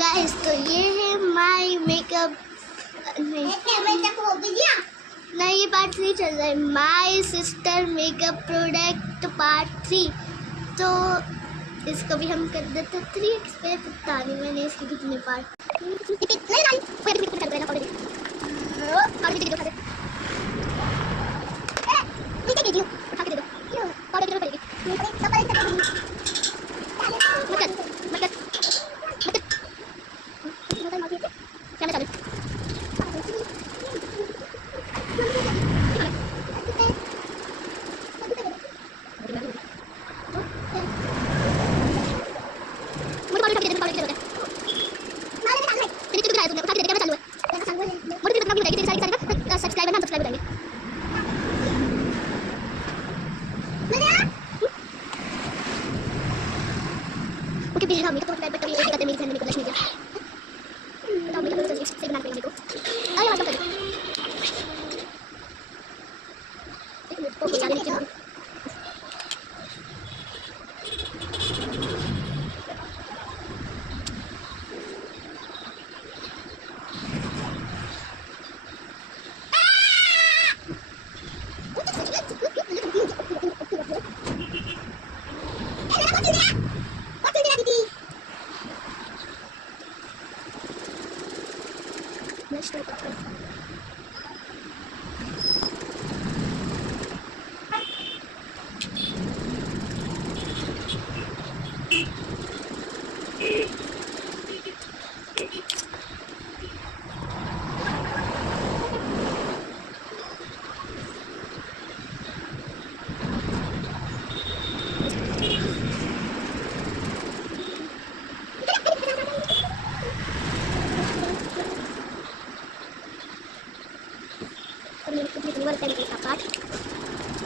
गाइस तो ये है माय मेकअप नहीं ये पार्ट 3 चल रहा है my sister makeup product part 3। तो इसको भी हम कर देते 3x पे। पता नहीं मैंने इसके कितने पार्ट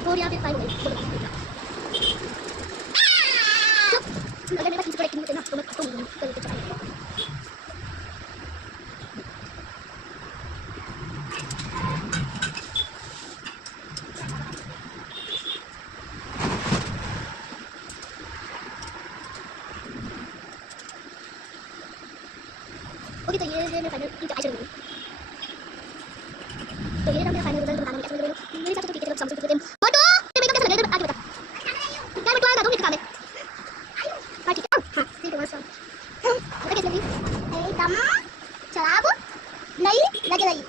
और यहाँ पे फाइन अगर मेरे पास प्रोडक्ट नहीं होते ना तो मैं खत्म हो कर देता ओके। तो ये मैं फाइनल की आज लूंगी। तो ये मेरा फाइनल रिजल्ट बताना कैसा लग रहा है मेरे साथ। तो ठीक है समझ सकते हैं फोटो मेरे को कैसा लग रहा है आगे बता क्या मैं तो आएगा 2 मिनट काम है। हां ठीक है हां ठीक है बस ओके कैसे लगी एकदम शराब नहीं लगे रही।